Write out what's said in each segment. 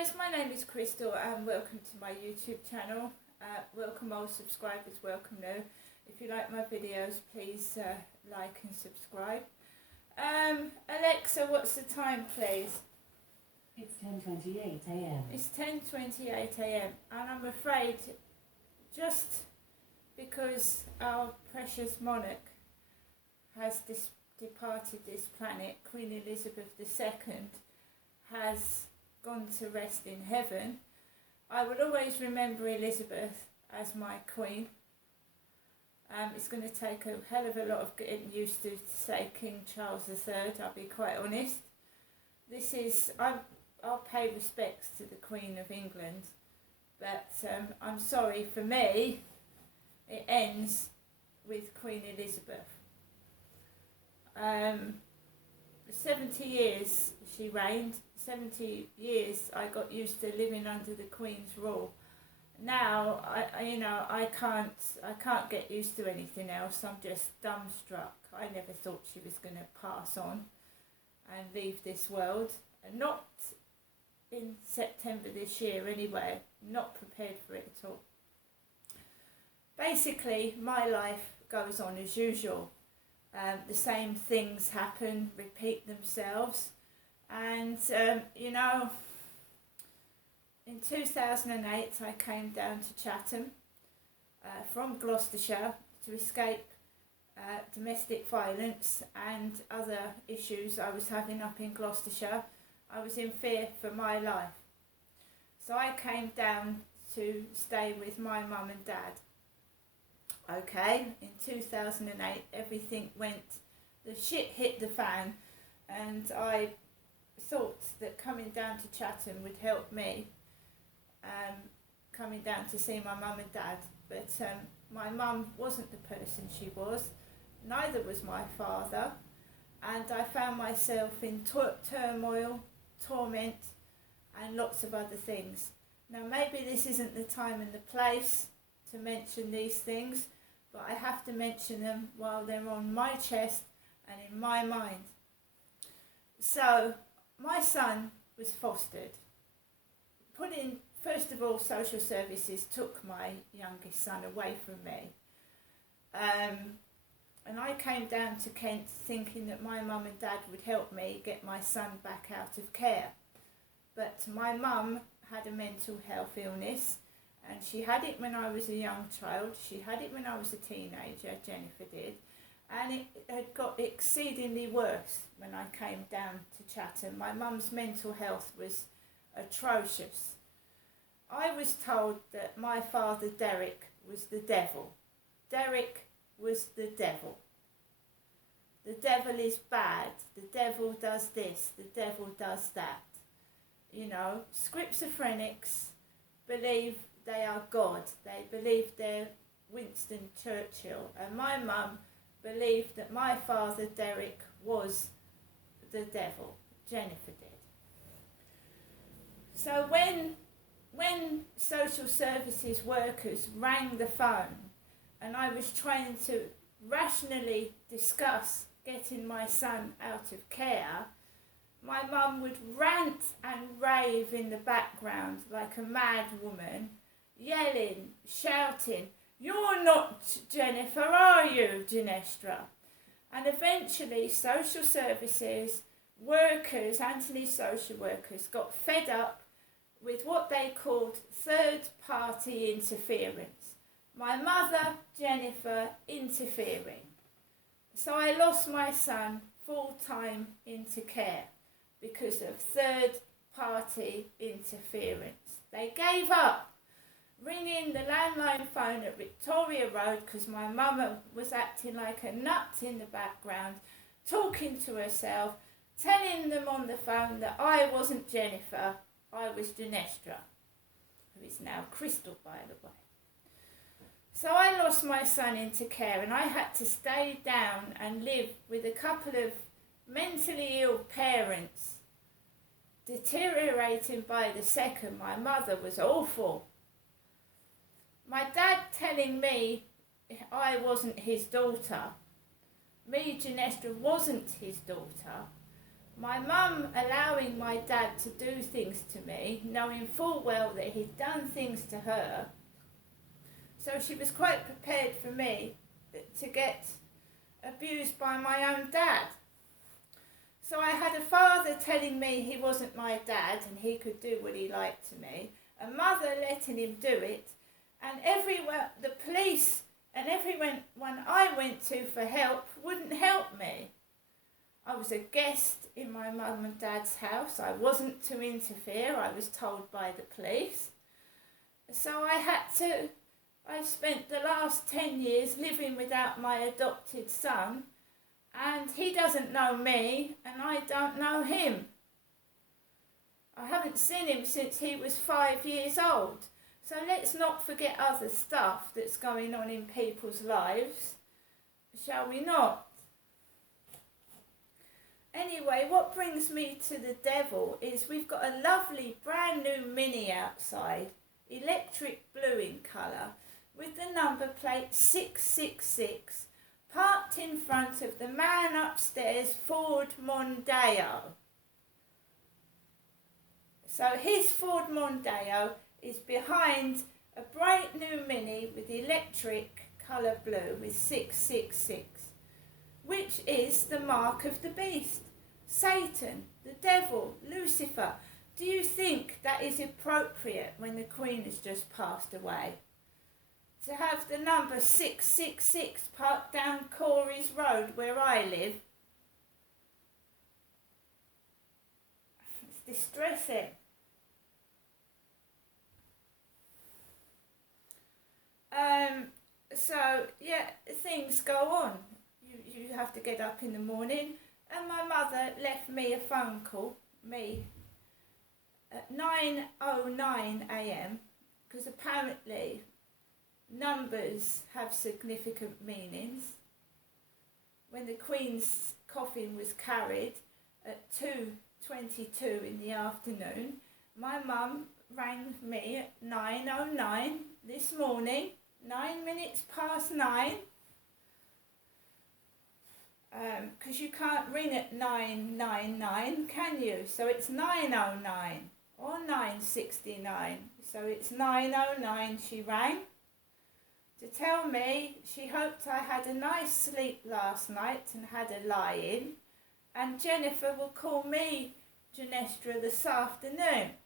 guys, my name is Crystal and welcome to my YouTube channel. Welcome old subscribers, welcome new. If you like my videos, please like and subscribe. Alexa, what's the time please? It's 10:28 a.m. It's 10:28 a.m. and I'm afraid just because our precious monarch has departed this planet, Queen Elizabeth II has gone to rest in heaven, I will always remember Elizabeth as my queen. It's going to take a hell of a lot of getting used to say King Charles III, I'll be quite honest. I'll pay respects to the Queen of England, but I'm sorry, for me, it ends with Queen Elizabeth. 70 years she reigned. 70 years I got used to living under the Queen's rule. Now I can't get used to anything else. I'm just dumbstruck. I never thought she was going to pass on and leave this world, and not in September this year anyway. Not prepared for it at all. Basically, my life goes on as usual. The same things happen, repeat themselves. And, in 2008 I came down to Chatham from Gloucestershire to escape domestic violence and other issues I was having up in Gloucestershire. I was in fear for my life. So I came down to stay with my mum and dad. Okay, in 2008 everything the shit hit the fan, and I thought that coming down to Chatham would help me, coming down to see my mum and dad, but my mum wasn't the person she was, neither was my father, and I found myself in turmoil, torment and lots of other things. Now maybe this isn't the time and the place to mention these things, but I have to mention them while they're on my chest and in my mind. So my son was fostered. First of all, social services took my youngest son away from me. And I came down to Kent thinking that my mum and dad would help me get my son back out of care. But my mum had a mental health illness, and she had it when I was a young child. She had it when I was a teenager, Jennifer did. And it had got exceedingly worse when I came down to Chatham. My mum's mental health was atrocious. I was told that my father, Derek, was the devil. Derek was the devil. The devil is bad. The devil does this. The devil does that. Schizophrenics believe they are God. They believe they're Winston Churchill. And my mum believed that my father, Derek, was the devil. Jennifer did. So when social services workers rang the phone and I was trying to rationally discuss getting my son out of care, my mum would rant and rave in the background like a mad woman, yelling, shouting, "You're not Jennifer, are you, Ginestra?" And eventually social services workers, anti-social workers, got fed up with what they called third-party interference. My mother, Jennifer, interfering. So I lost my son full-time into care because of third-party interference. They gave up ringing the landline phone at Victoria Road because my mum was acting like a nut in the background, talking to herself, telling them on the phone that I wasn't Jennifer, I was Ginestra, who is now Crystal, by the way. So I lost my son into care, and I had to stay down and live with a couple of mentally ill parents, deteriorating by the second. My mother was awful. My dad telling me I wasn't his daughter. Me, Ginestra, wasn't his daughter. My mum allowing my dad to do things to me, knowing full well that he'd done things to her. So she was quite prepared for me to get abused by my own dad. So I had a father telling me he wasn't my dad and he could do what he liked to me, a mother letting him do it, and everywhere, the police and everyone I went to for help wouldn't help me. I was a guest in my mum and dad's house. I wasn't to interfere, I was told by the police. So I spent the last 10 years living without my adopted son, and he doesn't know me and I don't know him. I haven't seen him since he was 5 years old. So let's not forget other stuff that's going on in people's lives, shall we not? Anyway, what brings me to the devil is we've got a lovely brand new Mini outside, electric blue in colour, with the number plate 666, parked in front of the man upstairs Ford Mondeo. So his Ford Mondeo is behind a bright new Mini with electric colour blue with 666, which is the mark of the beast, Satan, the devil, Lucifer. Do you think that is appropriate when the Queen has just passed away? To have the number 666 parked down Corey's Road where I live? It's distressing. So, yeah, things go on. You have to get up in the morning, and my mother left me a phone call, at 9:09 a.m, because apparently numbers have significant meanings. When the Queen's coffin was carried at 2:22 in the afternoon, my mum rang me at 9:09 this morning, 9 minutes past 9, because you can't ring at 9:99, can you? So it's 9:09 or 9:69. So it's 9:09 she rang to tell me she hoped I had a nice sleep last night and had a lie-in, and Jennifer will call me, Genestra, this afternoon.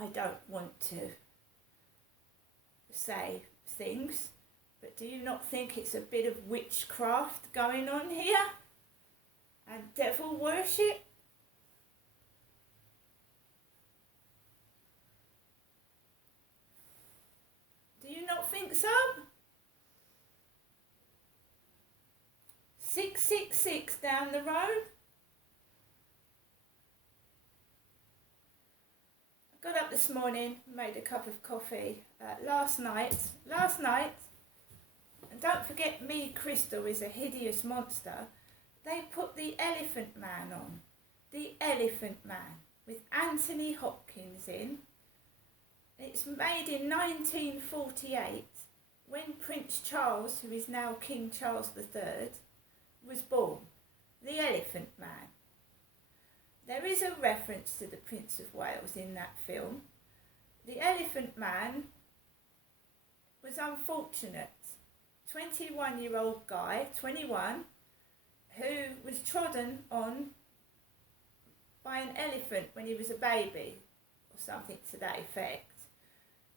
I don't want to say things, but do you not think it's a bit of witchcraft going on here? And devil worship? Do you not think so? 666 down the road? Got up this morning, made a cup of coffee. Last night, and don't forget me, Crystal is a hideous monster, they put The Elephant Man on. The Elephant Man, with Anthony Hopkins in. It's made in 1948, when Prince Charles, who is now King Charles III, was born. The Elephant Man. There is a reference to the Prince of Wales in that film. The Elephant Man was unfortunate. 21-year-old guy, 21, who was trodden on by an elephant when he was a baby, or something to that effect.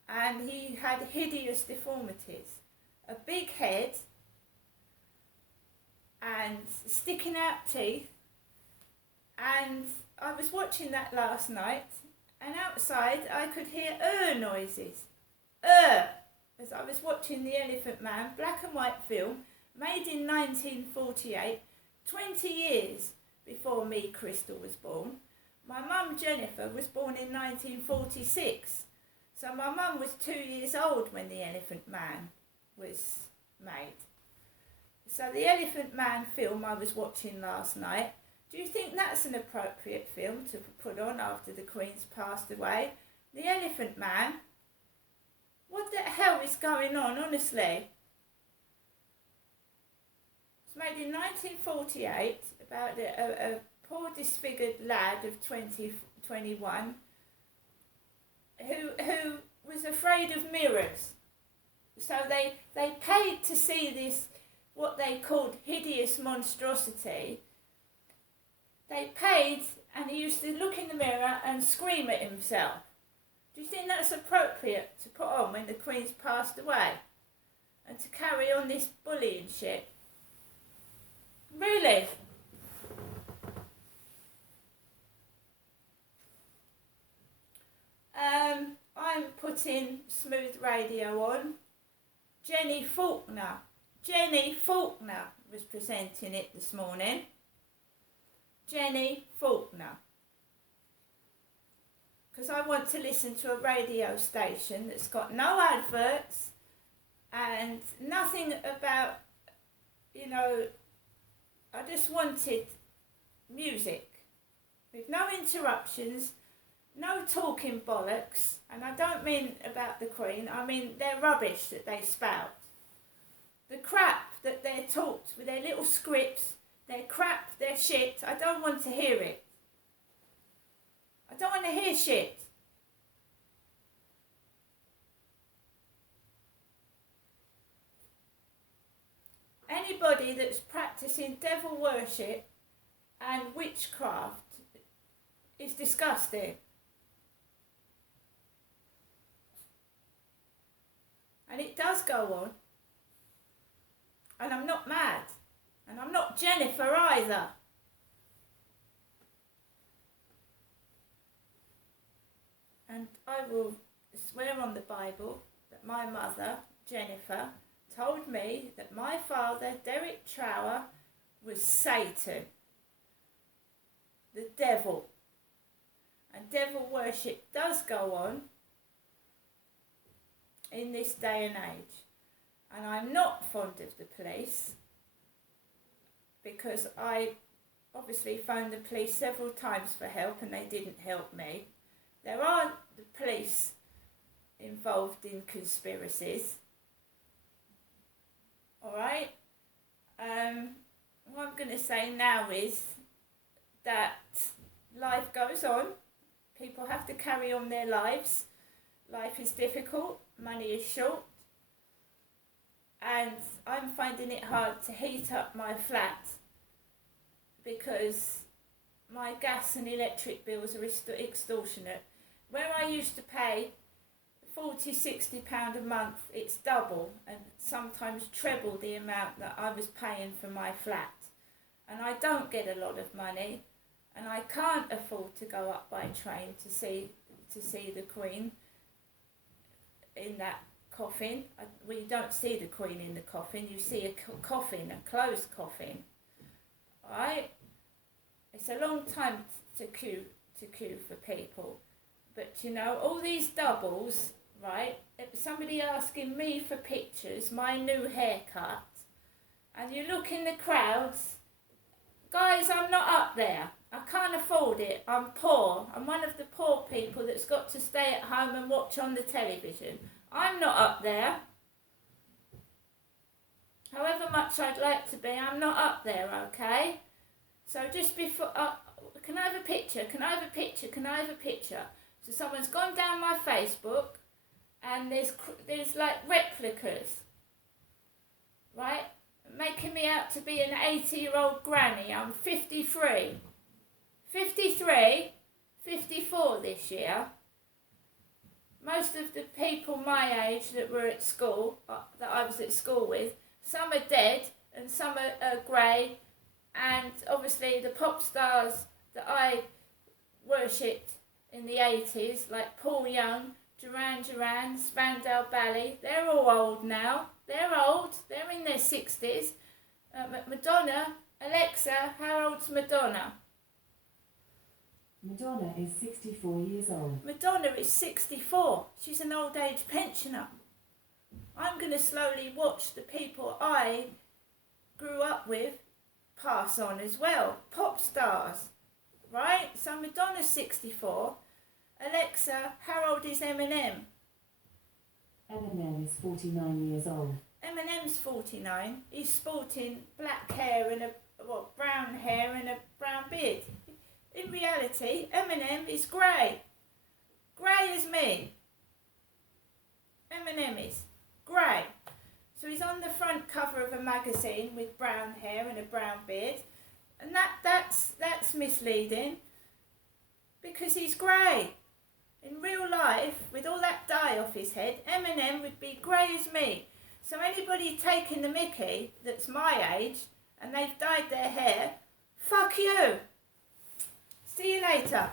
And he had hideous deformities. A big head and sticking out teeth. And I was watching that last night, and outside I could hear noises. As I was watching The Elephant Man, black and white film, made in 1948, 20 years before me, Crystal, was born. My mum, Jennifer, was born in 1946. So my mum was 2 years old when The Elephant Man was made. So The Elephant Man film I was watching last night, do you think that's an appropriate film to put on after the Queen's passed away? The Elephant Man? What the hell is going on, honestly? It's made in 1948 about a poor disfigured lad of 21 who was afraid of mirrors. So they paid to see this, what they called hideous monstrosity. They paid, and he used to look in the mirror and scream at himself. Do you think that's appropriate to put on when the Queen's passed away? And to carry on this bullying shit? Really? I'm putting Smooth Radio on. Jenny Faulkner was presenting it this morning. Jenny Faulkner. Because I want to listen to a radio station that's got no adverts and nothing about, I just wanted music with no interruptions, no talking bollocks, and I don't mean about the Queen, I mean their rubbish that they spout. The crap that they're taught with their little scripts, their crap, their shit, I don't want to hear it. I don't want to hear shit. Anybody that's practicing devil worship and witchcraft is disgusting. And it does go on. And I'm not mad. And I'm not Jennifer either. And I will swear on the Bible that my mother, Jennifer, told me that my father, Derek Trower, was Satan, the devil. And devil worship does go on in this day and age. And I'm not fond of the police because I obviously phoned the police several times for help and they didn't help me. There are the police involved in conspiracies. Alright? What I'm going to say now is that life goes on. People have to carry on their lives. Life is difficult. Money is short. And I'm finding it hard to heat up my flat because my gas and electric bills are extortionate. Where I used to pay £40-60 a month, it's double and sometimes treble the amount that I was paying for my flat. And I don't get a lot of money and I can't afford to go up by train to see the Queen in that coffin. We don't see the Queen in the coffin, you see a coffin, a closed coffin. Alright? It's a long time to queue for people. But all these doubles, right? Somebody asking me for pictures, my new haircut, and you look in the crowds, guys, I'm not up there. I can't afford it. I'm poor. I'm one of the poor people that's got to stay at home and watch on the television. I'm not up there. However much I'd like to be, I'm not up there, okay? So just before, can I have a picture? Can I have a picture? Can I have a picture? So someone's gone down my Facebook and there's like replicas, right? Making me out to be an 80-year-old granny. I'm 53. 54 this year. Most of the people my age that were at school, that I was at school with, some are dead and some are grey. And obviously the pop stars that I worshipped in the 80s, like Paul Young, Duran Duran, Spandau Ballet, they're all old now. They're old. They're in their 60s. Madonna, Alexa, how old's Madonna? Madonna is 64 years old. Madonna is 64. She's an old age pensioner. I'm going to slowly watch the people I grew up with pass on as well. Pop stars, right? So Madonna's 64. Alexa, how old is Eminem? Eminem is 49 years old. Eminem's 49. He's sporting black hair and brown hair and a brown beard. In reality, Eminem is grey. Grey as me. Eminem is grey. So he's on the front cover of a magazine with brown hair and a brown beard. And that's misleading because he's grey. In real life, with all that dye off his head, Eminem would be grey as me. So anybody taking the mickey that's my age and they've dyed their hair, fuck you. See you later.